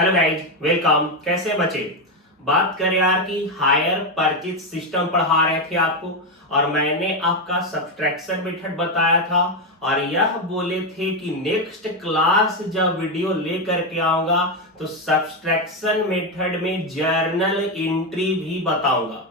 Hello guys, welcome. कैसे बचे? बात करें यार कि हायर परचेज सिस्टम पढ़ा रहे थे आपको, और मैंने आपका सब्सट्रैक्शन मेथड बताया था, और यह बोले थे कि नेक्स्ट क्लास जब वीडियो लेकर के आऊंगा तो सब्सट्रैक्शन मेथड में जर्नल एंट्री भी बताऊंगा।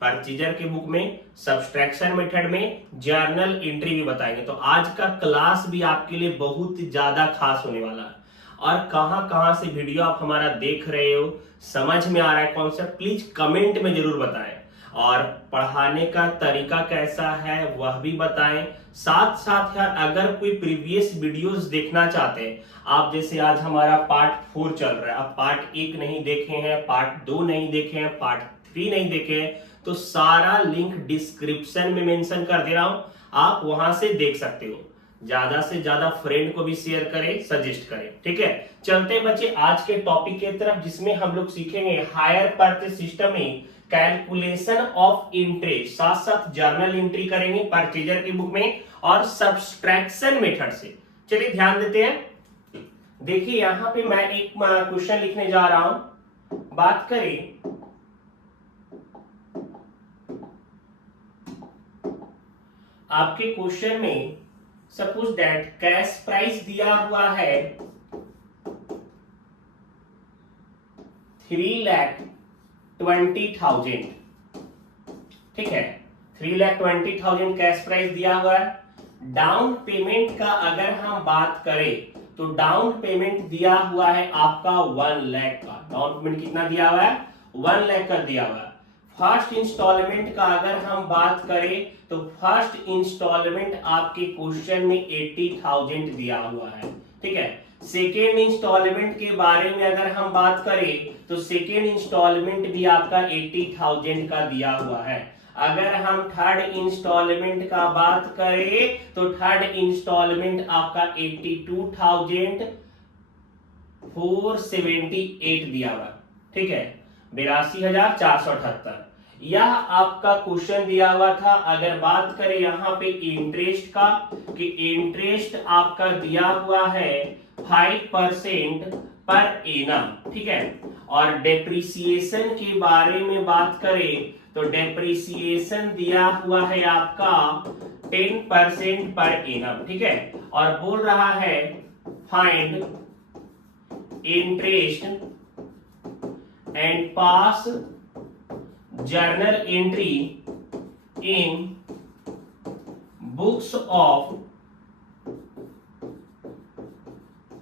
परचेजर के बुक में सब्सट्रैक्शन मेथड में जर्नल एंट्री भी बताएंगे। तो आज का क्लास भी आपके लिए बहुत ज्यादा खास होने वाला है। और कहां कहां से वीडियो आप हमारा देख रहे हो, समझ में आ रहा है कॉन्सेप्ट, प्लीज कमेंट में जरूर बताएं। और पढ़ाने का तरीका कैसा है वह भी बताएं। साथ साथ यार, अगर कोई प्रीवियस वीडियोस देखना चाहते हैं आप, जैसे आज हमारा पार्ट 4 चल रहा है, आप पार्ट 1 नहीं देखे हैं, पार्ट 2 नहीं देखे हैं, पार्ट 3 नहीं देखे हैं, तो सारा लिंक डिस्क्रिप्शन में मेंशन कर दे रहा हूं, आप वहां से देख सकते हो। ज्यादा से ज्यादा फ्रेंड को भी शेयर करें, सजेस्ट करें। ठीक है, चलते बच्चे आज के टॉपिक की तरफ, जिसमें हम लोग सीखेंगे हायर परचेज सिस्टम में कैलकुलेशन ऑफ इंटरेस्ट, साथ साथ जर्नल एंट्री करेंगे परचेजर की बुक में और सब्सट्रैक्शन मेथड से। चलिए ध्यान देते हैं। देखिए यहां पे मैं एक क्वेश्चन लिखने जा रहा हूं। बात करें आपके क्वेश्चन में, सपोज दैट कैश प्राइस दिया हुआ है 3,20,000। ठीक है, 3,20,000 कैश प्राइस दिया हुआ है। डाउन पेमेंट का अगर हम बात करें तो डाउन पेमेंट दिया हुआ है आपका 1 लाख का। डाउन पेमेंट कितना दिया हुआ है? 1 लाख का दिया हुआ है। फर्स्ट इंस्टॉलमेंट का अगर हम बात करें तो फर्स्ट इंस्टॉलमेंट आपके क्वेश्चन में 80,000 दिया हुआ है। ठीक है, सेकेंड इंस्टॉलमेंट के बारे में अगर हम बात करें तो सेकेंड इंस्टॉलमेंट भी आपका 80,000 का दिया हुआ है। अगर हम थर्ड इंस्टॉलमेंट का बात करें तो थर्ड इंस्टॉलमेंट आपका 82,478 दिया हुआ। ठीक है, 82,478 यह आपका क्वेश्चन दिया हुआ था। अगर बात करें यहाँ पे इंटरेस्ट का, कि इंटरेस्ट आपका दिया हुआ है 5% पर एनम। ठीक है, और डेप्रिसिएशन के बारे में बात करें तो डेप्रिसिएशन दिया हुआ है आपका 10% पर एनम। ठीक है, और बोल रहा है find interest and pass journal entry in books of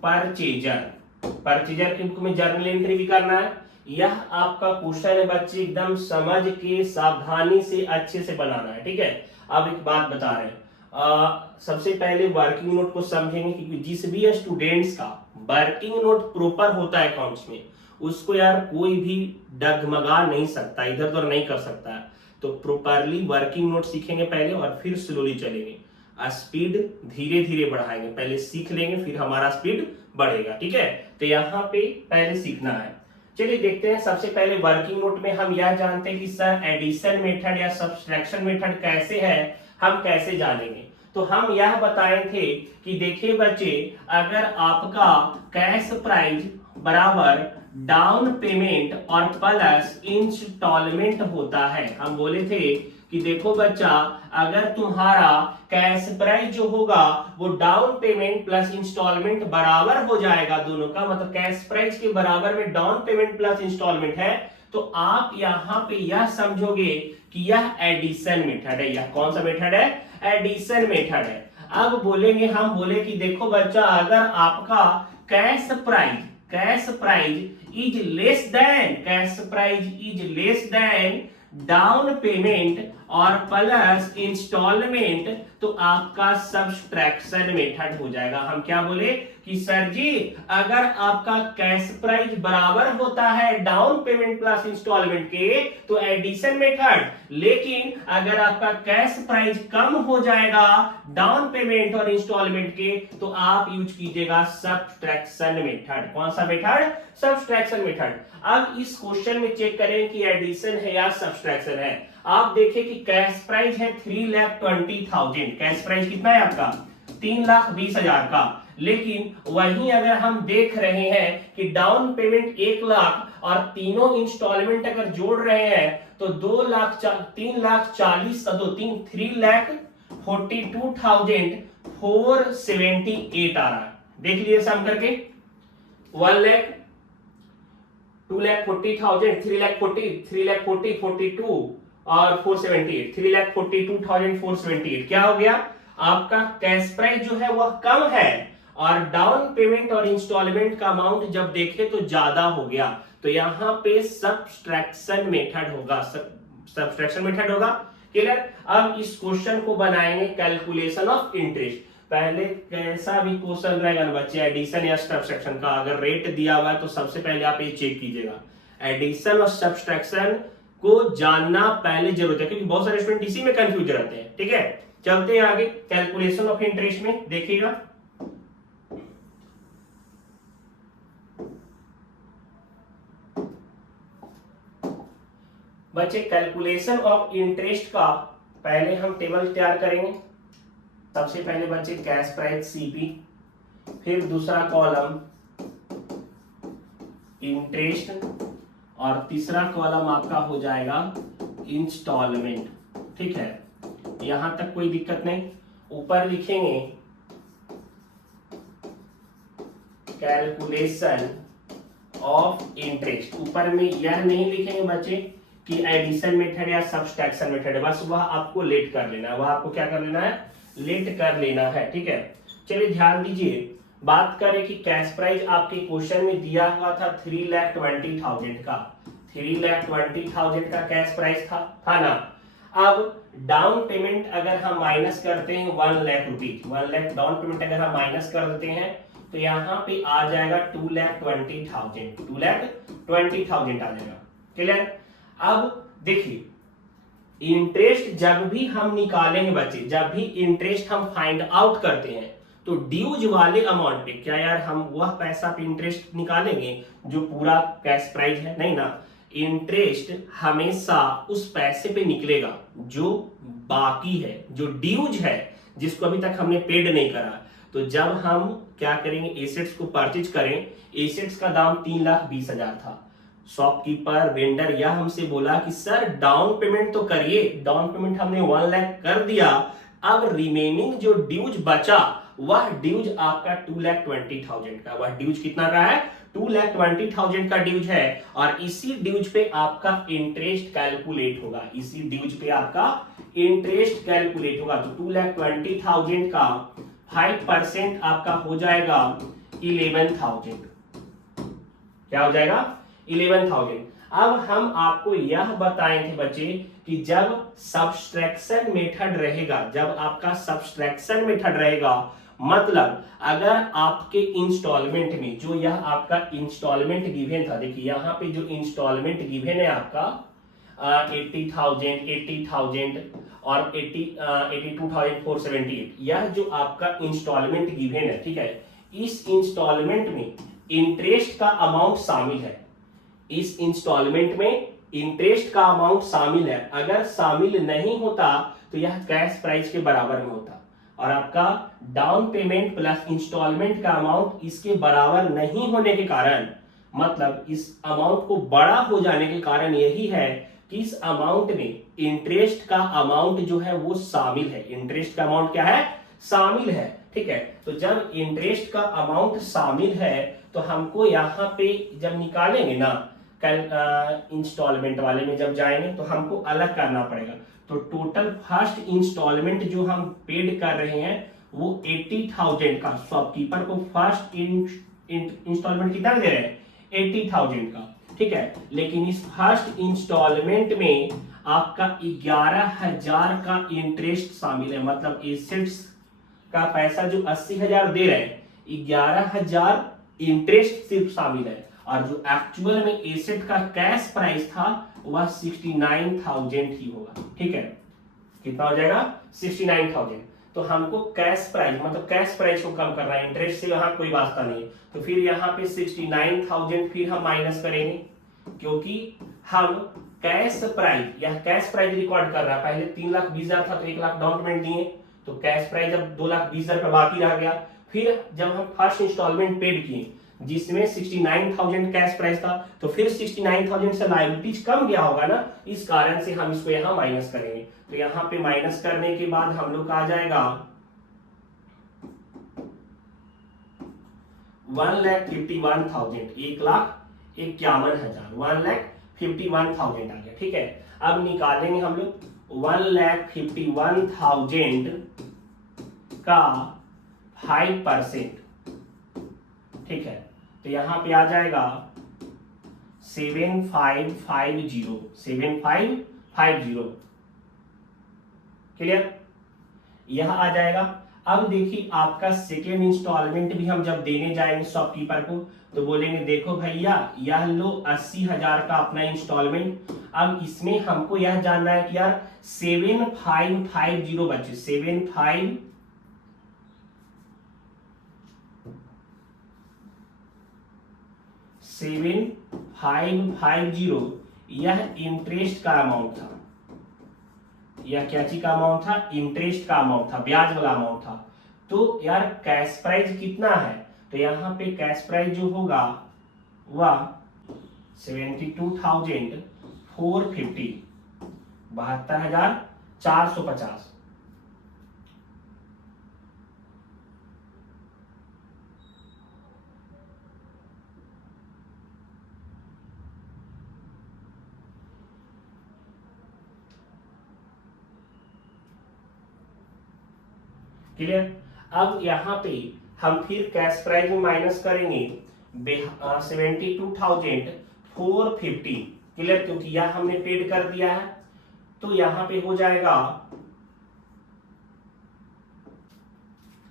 purchaser. Purchaser की बुक में जर्नल एंट्री भी करना है। यह आपका क्वेश्चन है बच्चे, एकदम समझ के सावधानी से अच्छे से बनाना है। ठीक है, अब एक बात बता रहे हैं, सबसे पहले वर्किंग नोट को समझेंगे, क्योंकि जिस भी स्टूडेंट्स का वर्किंग नोट प्रॉपर होता है अकाउंट्स में, उसको यार कोई भी डगमगा नहीं सकता, इधर उधर नहीं कर सकता है। तो प्रॉपरली वर्किंग नोट सीखेंगे पहले और फिर स्लोली चलेंगे। स्पीड धीरे धीरे बढ़ाएंगे, पहले सीख लेंगे फिर हमारा स्पीड बढ़ेगा। ठीक है, तो यहाँ पे पहले सीखना है। चलिए देखते हैं। सबसे पहले वर्किंग नोट में हम यह जानते हैं कि सर एडिशन मेथड या सब्सट्रैक्शन मेथड कैसे है, हम कैसे जानेंगे। तो हम यह बताए थे कि देखिए बच्चे, अगर आपका कैश प्राइस बराबर डाउन पेमेंट और प्लस इंस्टॉलमेंट होता है, हम बोले थे कि देखो बच्चा, अगर तुम्हारा कैश प्राइस जो होगा वो डाउन पेमेंट प्लस इंस्टॉलमेंट बराबर हो जाएगा, दोनों का मतलब कैश प्राइस के बराबर में डाउन पेमेंट प्लस इंस्टॉलमेंट है, तो आप यहां पे यह समझोगे कि यह एडिशन मेथड है। यह कौन सा मेथड है? एडिशन मेथड है। अब बोलेंगे, हम बोले कि देखो बच्चा, अगर आपका cash price is less than down payment और प्लस इंस्टॉलमेंट, तो आपका सब्सट्रैक्शन मेथड हो जाएगा। हम क्या बोले कि सर जी, अगर आपका कैश प्राइस बराबर होता है डाउन पेमेंट प्लस इंस्टॉलमेंट के तो एडिशन मेथड, लेकिन अगर आपका कैश प्राइस कम हो जाएगा डाउन पेमेंट और इंस्टॉलमेंट के तो आप यूज कीजिएगा सब्सट्रैक्शन मेथड। कौन सा मेथड? Subtraction method. अब इस क्वेश्चन में चेक करें कि एडिशन है या सब्सट्रैक्शन है। आप देखें कि कैश प्राइस है 3,20,000। कैश प्राइस कितना है आपका? 3,20,000 का। लेकिन वहीं अगर हम देख रहे हैं कि डाउन पेमेंट 1 लाख और तीनों इंस्टॉलमेंट अगर जोड़ रहे हैं तो 2 लाख 3 लाख 40 3,42,478 आ रहा है। देख लीजिए सम करके 1 लाख 2,40,000 3,40,000 3,40,000 42 और 478 3,42,478 क्या हो गया आपका कैश प्राइस जो है वह कम है और डाउन पेमेंट और इंस्टॉलमेंट का अमाउंट जब देखे तो ज्यादा हो गया। तो यहां पे सब्सट्रैक्शन मेथड होगा, सब्सट्रैक्शन मेथड होगा। क्लियर। अब इस क्वेश्चन को बनाएंगे कैलकुलेशन ऑफ इंटरेस्ट। पहले कैसा भी क्वेश्चन रहेगा ना बच्चे, एडिशन या सब्सट्रैक्शन का अगर रेट दिया हुआ है तो सबसे पहले आप ये चेक कीजिएगा। एडिशन और सब्सट्रैक्शन को जानना पहले जरूरत है, क्योंकि बहुत सारे स्टूडेंट इसी में कंफ्यूज रहते हैं। ठीक है, चलते हैं आगे कैलकुलेशन ऑफ इंटरेस्ट में। देखिएगा बच्चे, कैलकुलेशन ऑफ इंटरेस्ट का पहले हम टेबल तैयार करेंगे। सबसे पहले बच्चे कैश प्राइस सीपी, फिर दूसरा कॉलम इंटरेस्ट और तीसरा कॉलम आपका हो जाएगा इंस्टॉलमेंट। ठीक है, यहां तक कोई दिक्कत नहीं। ऊपर लिखेंगे कैलकुलेशन ऑफ इंटरेस्ट। ऊपर में यह नहीं लिखेंगे बच्चे कि एडिशन मेथड या सब्सट्रैक्शन मेथड है, बस वह आपको लेट कर लेना है, वह आपको क्या कर लेना है, लेट कर लेना है। ठीक है, चलिए ध्यान दीजिए। बात करें कि कैश प्राइस आपके क्वेश्चन में दिया हुआ था 3,20,000 का, 3,20,000 का कैश प्राइस था ना। अब डाउन पेमेंट अगर हम माइनस करते हैं 1 lakh rupees, 1 lakh down payment अगर हम माइनस कर देते हैं तो यहाँ पे आ जाएगा 2,20,000, 2,20,000 आ जाएगा। क्लियर। अब देखिए इंटरेस्ट जब भी हम निकालेंगे बच्चे, जब भी इंटरेस्ट हम फाइंड आउट करते हैं तो ड्यूज वाले अमाउंट पे, क्या यार हम वह पैसा पे इंटरेस्ट निकालेंगे जो पूरा कैश प्राइस है, नहीं ना। इंटरेस्ट हमेशा उस पैसे पे निकलेगा जो बाकी है, जो ड्यूज है, जिसको अभी तक हमने पेड नहीं करा। तो जब हम क्या करेंगे, एसेट्स को परचेज करें, एसेट्स का दाम 3,20,000 था। शॉपकीपर वेंडर यह हमसे बोला कि सर डाउन पेमेंट तो करिए, डाउन पेमेंट हमने 1 लाख कर दिया, अब रिमेनिंग जो ड्यूज बचा वह ड्यूज आपका 2,20,000 का, वह ड्यूज कितना का है, 2,20,000 का ड्यूज है। और इसी ड्यूज पे आपका इंटरेस्ट कैलकुलेट होगा, इसी ड्यूज पे आपका इंटरेस्ट कैलकुलेट होगा। तो 2,20,000 का 5% आपका हो जाएगा 11,000। क्या हो जाएगा, 11,000। अब हम आपको यह बताए थे बच्चे कि जब सब्सट्रैक्शन मेथड रहेगा, जब आपका सब्सट्रैक्शन मेथड रहेगा, मतलब अगर आपके इंस्टॉलमेंट में जो यह आपका इंस्टॉलमेंट गिवन था, देखिए यहाँ पे जो इंस्टॉलमेंट गिवन है आपका 80,000, 80,000 और 82,478, यह जो आपका इंस्टॉलमेंट गिवन है, ठीक है, इस इंस्टॉलमेंट में इंटरेस्ट का अमाउंट शामिल है, इस इंस्टॉलमेंट में इंटरेस्ट का अमाउंट शामिल है। अगर शामिल नहीं होता तो यह कैश प्राइस के बराबर में होता, और आपका डाउन पेमेंट प्लस इंस्टॉलमेंट का अमाउंट इसके बराबर नहीं होने के कारण, मतलब इस अमाउंट को बड़ा हो जाने के कारण यही है कि इस अमाउंट में इंटरेस्ट का अमाउंट जो है वो शामिल है, इंटरेस्ट का अमाउंट क्या है, शामिल है। ठीक है, तो जब इंटरेस्ट का अमाउंट शामिल है तो हमको यहाँ पे जब निकालेंगे ना, कल इंस्टॉलमेंट वाले में जब जाएंगे तो हमको अलग करना पड़ेगा। तो टोटल फर्स्ट इंस्टॉलमेंट जो हम पेड कर रहे हैं वो 80,000 का, शॉपकीपर को फर्स्ट इंस्टॉलमेंट कितना दे रहे हैं, 80,000 का। ठीक है, लेकिन इस फर्स्ट इंस्टॉलमेंट में आपका 11,000 का इंटरेस्ट शामिल है, मतलब एसेट्स का पैसा जो 80,000 दे रहे हैं, 11,000 इंटरेस्ट सिर्फ शामिल है, और जो एक्चुअल में एसेट का कैश प्राइस था वह 69,000 ही होगा। ठीक है, कितना हो जाएगा, 69,000। तो हमको कैश प्राइस, मतलब कैश प्राइस को कम करना है, इंटरेस्ट से यहाँ कोई वास्ता नहीं है। तो फिर यहाँ पे 69,000 फिर हम माइनस करेंगे, क्योंकि हम कैश प्राइस, यह कैश प्राइस रिकॉर्ड कर रहा है। पहले 3,20,000 था तो 1 लाख डाउन पेमेंट दिए, तो कैश प्राइस अब 2,20,000 बाकी रह गया, फिर जब हम फर्स्ट इंस्टॉलमेंट पेड किए जिसमें 69,000 कैश प्राइस था, तो फिर 69,000 से लायबिलिटीज कम गया होगा ना, इस कारण से हम इसको यहाँ माइनस करेंगे। तो यहाँ पे माइनस करने के बाद हम लोग का आ जाएगा 1,51,000, 1,51,000, 1,51,000 आ गया। ठीक है, अब निकालेंगे हम लोग 1,51,000 का 5%। ठीक है, तो यहां पे आ जाएगा 7,550। क्लियर, यह आ जाएगा। अब देखिए आपका सेकेंड इंस्टॉलमेंट भी हम जब देने जाएंगे शॉपकीपर को, तो बोलेंगे देखो भैया यह लो 80,000 का अपना इंस्टॉलमेंट। अब इसमें हमको यह जानना है कि यार 7,550 बचे, 7,550 यह इंटरेस्ट का अमाउंट था। यह क्या चीज का अमाउंट था? इंटरेस्ट का अमाउंट था, ब्याज वाला अमाउंट था। तो यार कैश प्राइस कितना है? तो यहाँ पे कैश प्राइस जो होगा वह 72,450, 72,450। क्लियर, अब यहाँ पे हम फिर कैश प्राइस में माइनस करेंगे 72,450। क्लियर, क्योंकि यह हमने पेड कर दिया है, तो यहाँ पे हो जाएगा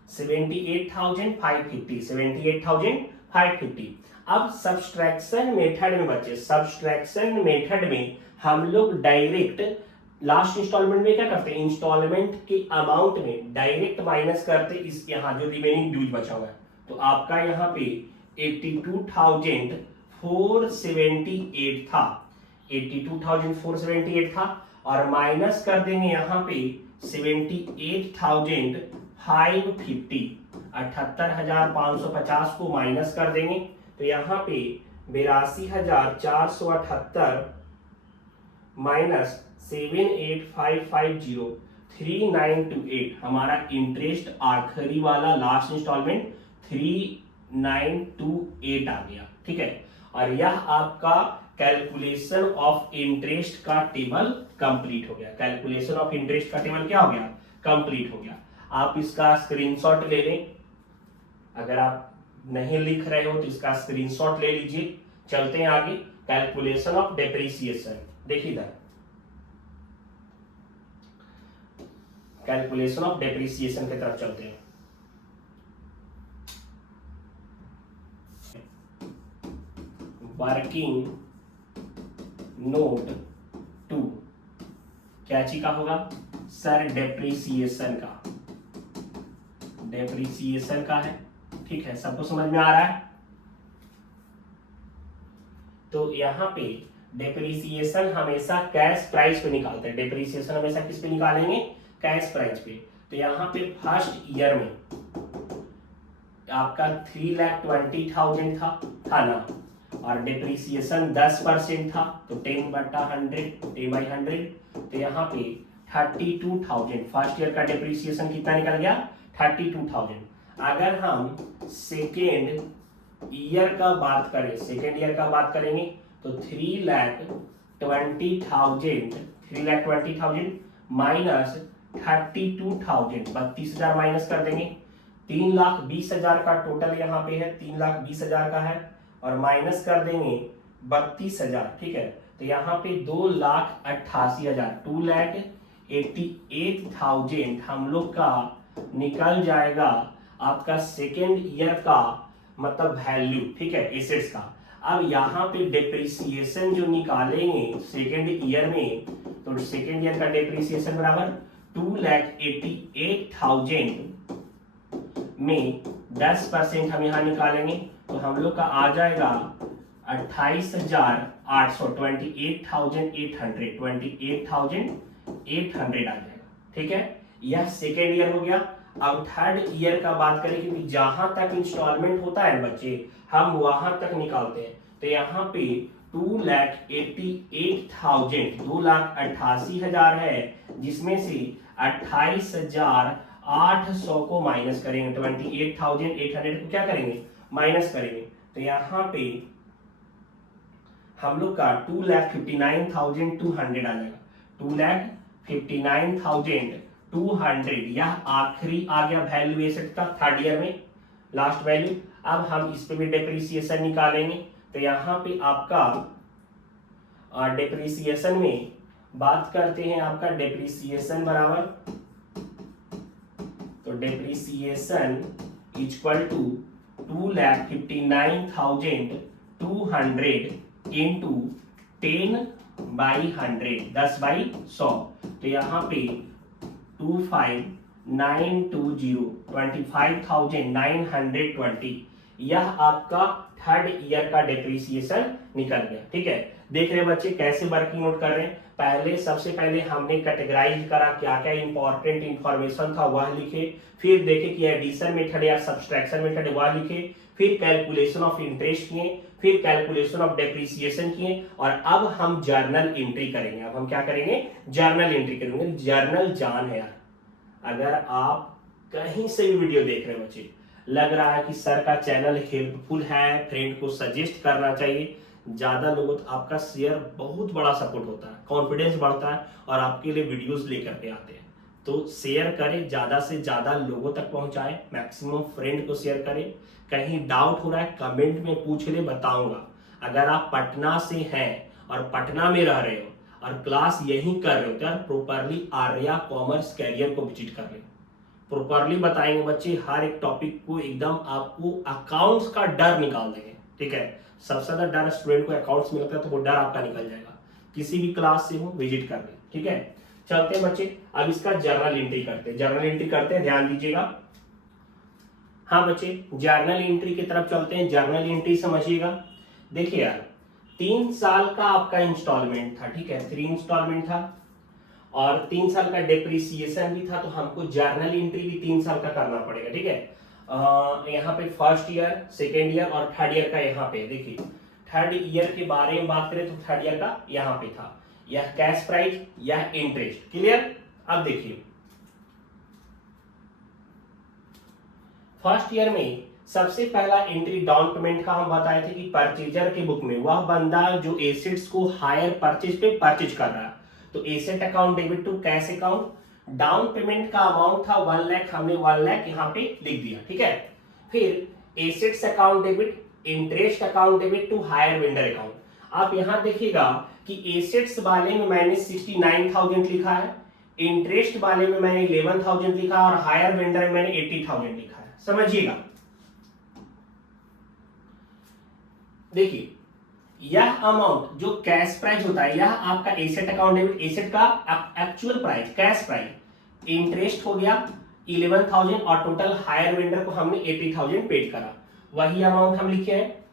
78,550, 78,550। अब सब्सट्रैक्शन मेथड में बचे, सब्सट्रैक्शन मेथड में हम लोग डायरेक्ट लास्ट इंस्टॉलमेंट में क्या करते हैं, इंस्टॉलमेंट के अमाउंट में डायरेक्ट माइनस करते इस यहाँ जो रिमेनिंग ड्यूज बचा हुआ है। तो आपका यहाँ पे 82,478 था, 82,478 था, और माइनस कर देंगे यहाँ पे 78,550, 78,550 को माइनस कर देंगे। तो यहाँ पे 82,478 माइनस 78,550, 3928 हमारा इंटरेस्ट आखिरी वाला लास्ट इंस्टॉलमेंट 3928 आ गया। ठीक है, और यह आपका कैलकुलेशन ऑफ इंटरेस्ट का टेबल कंप्लीट हो गया। कैलकुलेशन ऑफ इंटरेस्ट का टेबल क्या हो गया? कंप्लीट हो गया। आप इसका स्क्रीनशॉट ले लें, अगर आप नहीं लिख रहे हो तो इसका स्क्रीनशॉट ले लीजिए। चलते हैं आगे, कैलकुलेशन ऑफ डेप्रिसिएशन। देखिए इधर कैलकुलेशन ऑफ डेप्रिसिएशन की तरफ चलते हैं। वर्किंग नोट 2 क्या चीज का होगा सर? डेप्रिसिएशन का, डेप्रिसिएशन का है। ठीक है, सबको समझ में आ रहा है? तो यहाँ पे डेप्रिसिएशन हमेशा कैश प्राइस पे निकालते हैं। डेप्रिसिएशन हमेशा किस पे निकालेंगे? कैश प्राइस पे। तो यहाँ पे फर्स्ट ईयर में आपका 3,20,000 था ना, और डेप्रिसिएशन 10% था, तो 10/100, 10/100। तो यहाँ पे 32,000 फर्स्ट ईयर का डेप्रिसिएशन कितना निकल गया? 32,000। अगर हम सेकेंड ईयर का बात करें, सेकेंड ईयर का बात करेंगे तो 3,20,000 माइनस 32,000, 32,000 माइनस कर देंगे। 3,20,000 का टोटल यहाँ पे है, 3,20,000 का है, और माइनस कर देंगे 32,000। ठीक है, तो यहाँ पे 2,88,000, 2,88,000 हम लोग का निकल जाएगा आपका सेकेंड ईयर का मतलब वैल्यू। ठीक है, एसेट्स का। अब यहाँ पे डेप्रिसिएशन जो निकालेंगे सेकेंड ईयर में, तो सेकेंड ईयर का डेप्रिसिएशन बराबर 2,88,000 में 10% हम यहाँ निकालेंगे, तो हम लोग का आ जाएगा 28,800, 28,800 आ जाएगा। ठीक है, यह सेकेंड ईयर हो गया। अब थर्ड ईयर का बात करें, क्योंकि जहां तक इंस्टॉलमेंट होता है ना बच्चे, हम वहां तक निकालते हैं। तो यहाँ पे 2,88,000 2,88,000 है, जिसमें से 28,800 को माइनस करेंगे, 28,800 को क्या करेंगे, माइनस करेंगे। तो यहाँ पे हम लोग का 2,59,200 आ जाएगा, 2,59,200। यह आखिरी आ गया वैल्यू एसेट का थर्ड ईयर में, लास्ट वैल्यू। अब हम इस पे भी डेप्रिसिएशन निकालेंगे। तो यहाँ पे आपका डेप्रिसिएशन में बात करते हैं, आपका डेप्रिसिएशन बराबर, तो डेप्रिसिएशन इक्वल टू 2,59,200 इंटू 10/100, 10/100। तो यहाँ पे 25,920, 25,920, यह आपका थर्ड ईयर का डेप्रिसिएशन निकल गया। ठीक है, देख रहे बच्चे कैसे वर्किंग नोट कर रहे हैं। पहले सबसे पहले हमने कैटेगराइज करा, क्या क्या इंपॉर्टेंट इंफॉर्मेशन था वह लिखे, फिर देखे कि एडिशन मेथड या सब्सट्रैक्शन मेथड वह लिखे, फिर कैलकुलेशन ऑफ इंटरेस्ट किए, फिर कैलकुलेशन ऑफ डेप्रिसिएशन किए, और अब हम जर्नल एंट्री करेंगे। अब हम क्या करेंगे, जर्नल एंट्री करेंगे। जर्नल जान है यार, अगर आप कहीं से भी वीडियो देख रहे बच्चे, लग रहा है कि सर का चैनल हेल्पफुल है, फ्रेंड को सजेस्ट करना चाहिए, ज्यादा लोगों तो आपका शेयर बहुत बड़ा सपोर्ट होता है, कॉन्फिडेंस बढ़ता है और आपके लिए वीडियोस लेकर के आते हैं। तो शेयर करें, ज्यादा से ज्यादा लोगों तक पहुंचाएं, मैक्सिमम फ्रेंड को शेयर करें। कहीं डाउट हो रहा है कमेंट में पूछ ले, बताऊंगा। अगर आप पटना से हैं और पटना में रह रहे हो और क्लास यहीं कर रहे हो, तो प्रॉपरली आर्या कॉमर्स कैरियर को विजिट कर ले, प्रॉपरली बताएंगे बच्चे, हर एक टॉपिक को एकदम आपको अकाउंट्स का डर निकाल देंगे। ठीक है, सबसे ज्यादा डर स्टूडेंट को अकाउंट्स में लगता है, तो वो डर आपका निकल जाएगा। किसी भी क्लास से हो विजिट कर ले। ठीक है, चलते हैं बच्चे, अब इसका जर्नल एंट्री करते हैं। जर्नल एंट्री करते हैं, ध्यान दीजिएगा। हाँ बच्चे, जर्नल एंट्री की तरफ चलते हैं। जर्नल एंट्री समझिएगा। देखिए यार, 3 साल का आपका इंस्टॉलमेंट था, ठीक है, 3 इंस्टॉलमेंट था, और 3 साल का डेप्रिसिएशन भी था, तो हमको जर्नल एंट्री भी 3 साल का करना पड़ेगा। ठीक है, यहाँ पे फर्स्ट ईयर, सेकेंड ईयर और थर्ड ईयर का यहाँ पे देखिए, थर्ड ईयर के बारे में बात करें तो थर्ड ईयर का यहाँ पे था, यह कैश प्राइस, यह इंटरेस्ट। क्लियर। अब देखिए फर्स्ट ईयर में सबसे पहला एंट्री डाउन पेमेंट का हम बताए थे कि परचेजर के बुक में वह बंदा जो एसेट्स को हायर परचेज पे परचेज कर रहा है, तो asset account debit to cash account. Down payment का अमाउंट था 1 लाख, हमने 1 लाख यहाँ पे लिख दिया। ठीक है, फिर assets account debit, interest account debit to hire vendor account. आप यहाँ देखिएगा कि एसेट्स वाले में मैंने 69,000 लिखा है, इंटरेस्ट वाले में मैंने 11,000 लिखा और हायर वेंडर में मैंने 80,000 लिखा है। समझिएगा, देखिए यह अमाउंट जो कैश प्राइस होता है, यह आपका एसेट अकाउंट डेबिट, एसेट का actual price, cash price, interest हो गया 11,000 और टोटल हायर वेंडर को हमने 80,000 पेड करा, वही अमाउंट हम लिखे हैं।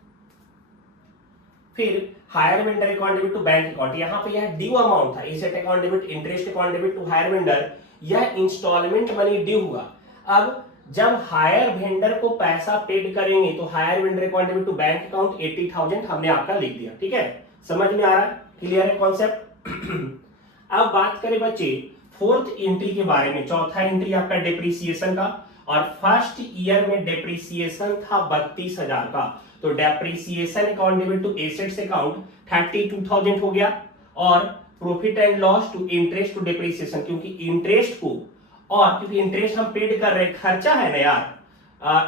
फिर hire vendor account debit to bank account, यहाँ पे यह ड्यू अमाउंट था, asset account debit, interest account debit to hire vendor, यह इंस्टॉलमेंट मनी ड्यू हुआ। अब जब हायर वेंडर को पैसा पेड करेंगे तो hire vendor account debit to bank account 80,000 हमने आपका लिख दिया। ठीक है, समझ में आ रहा है, क्लियर है कॉन्सेप्ट। अब बात करें बच्चे फोर्थ एंट्री के बारे में। चौथा एंट्री आपका डेप्रिसिएशन का, और फर्स्ट ईयर में डेप्रिसिएशन था 32,000 का, तो depreciation account debit to assets account 32,000 हो गया, और profit and loss to interest to depreciation, क्योंकि इंटरेस्ट को, और क्योंकि इंटरेस्ट हम पेड कर रहे हैं, खर्चा है ना यार,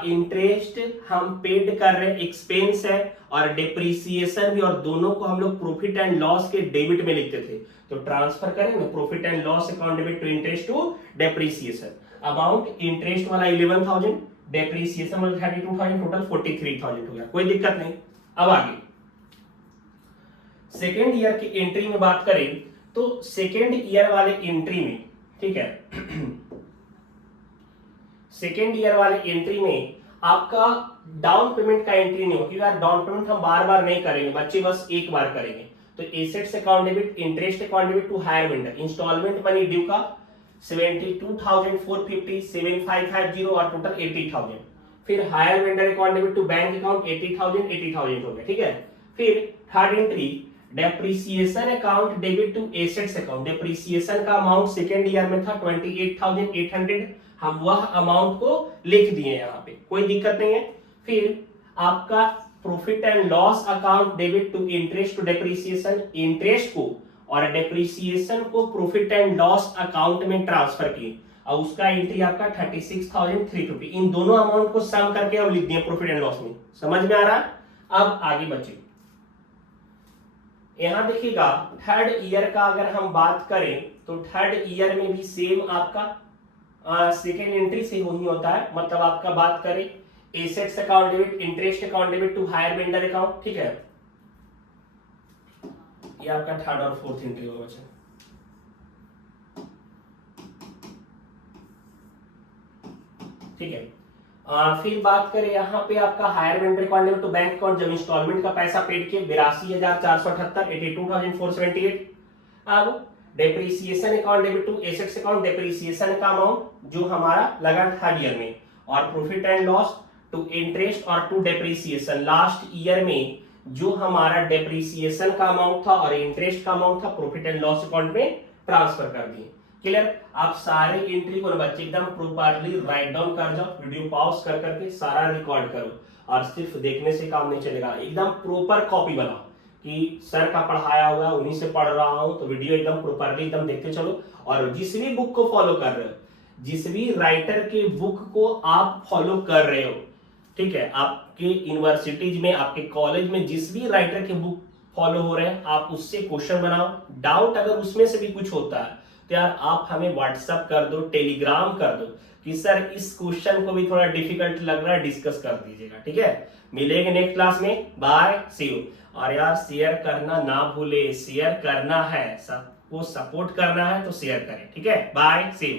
इंटरेस्ट हम पेड कर रहे हैं, एक्सपेंस है, और डेप्रिसिएशन भी, और दोनों को हम लोग प्रॉफिट एंड लॉस के डेबिट में लिखते थे, तो ट्रांसफर करेंगे profit and loss account debit to interest to depreciation. Amount interest वाला 11,000, डेप्रिसिएशन वाला 32,000, टोटल 43,000 हो गया, कोई दिक्कत नहीं। अब आगे सेकेंड ईयर की एंट्री में बात करें तो सेकेंड ईयर वाले एंट्री में, ठीक है, सेकेंड ईयर वाले एंट्री में आपका डाउन पेमेंट का एंट्री नहीं होगी यार, डाउन पेमेंट हम बार बार नहीं करेंगे बच्चे, बस एक बार करेंगे। तो assets account debit, interest account debit to hire vendor, instalment money due का 72,450, 7550 और टोटल 80,000। फिर hire vendor account debit to bank account 80,000 80,000 हो गया, ठीक है। फिर third entry depreciation account debit to assets account, depreciation का अमाउंट सेकेंड ईयर में था 28,800, हम वह अमाउंट को लिख दिए यहाँ पे, कोई दिक्कत नहीं है। फिर आपका profit and loss account debit to interest to depreciation, interest को और डेप्रिसिएशन को प्रॉफिट एंड लॉस अकाउंट में ट्रांसफर किए और उसका एंट्री आपका 36,350। इन दोनों अमाउंट को सम करके हम लिख दिए प्रॉफिट एंड लॉस में। समझ में आ रहा है? अब आगे बचे, यहां देखिएगा थर्ड ईयर का अगर हम बात करें तो थर्ड ईयर में भी सेम आपका सेकेंड एंट्री से ही होता है। मतलब आपका बात करें assets account debit, interest account debit to hire vendor account, ठीक है। ये आपका थर्ड और फोर्थ एंट्री होगा बच्चा। ठीक है। फिर बात करें यहाँ पे आपका hire vendor account debit to bank account, जब इंस्टॉलमेंट का पैसा पेड किए 82,478, 82,478। अब depreciation account debit to assets account, depreciation का अमाउंट जो हमारा लगा थर्ड ईयर में, और profit and loss to interest और टू डेप्रिसिएशन, लास्ट ईयर में जो हमारा डेप्रिसिएशन का अमाउंट था और इंटरेस्ट का अमाउंट था प्रॉफिट एंड लॉस अकाउंट में ट्रांसफर कर दिए। क्लियर? आप सारे एंट्री को बच्चे एकदम प्रॉपर्ली राइट डाउन कर जाओ, वीडियो पॉज कर करके सारा रिकॉर्ड करो, और सिर्फ देखने से काम नहीं चलेगा, एकदम प्रॉपर कॉपी बनाओ कि सर का पढ़ाया हुआ उन्हीं से पढ़ रहा हूं, तो वीडियो एकदम प्रॉपर्ली एकदम देखते चलो। और जिस भी बुक को फॉलो कर रहे हो, जिस भी राइटर के बुक को आप फॉलो कर रहे हो, ठीक है, आपके यूनिवर्सिटीज में, आपके कॉलेज में जिस भी राइटर के बुक फॉलो हो रहे हैं, आप उससे क्वेश्चन बनाओ। डाउट अगर उसमें से भी कुछ होता है तो यार आप हमें व्हाट्सएप कर दो, टेलीग्राम कर दो कि सर इस क्वेश्चन को भी थोड़ा डिफिकल्ट लग रहा है, डिस्कस कर दीजिएगा, ठीक है। मिलेंगे नेक्स्ट क्लास में, बाय, सी यू। और यार शेयर करना ना भूले, शेयर करना है, सबको सपोर्ट करना है तो शेयर करें, ठीक है। Bye, see you.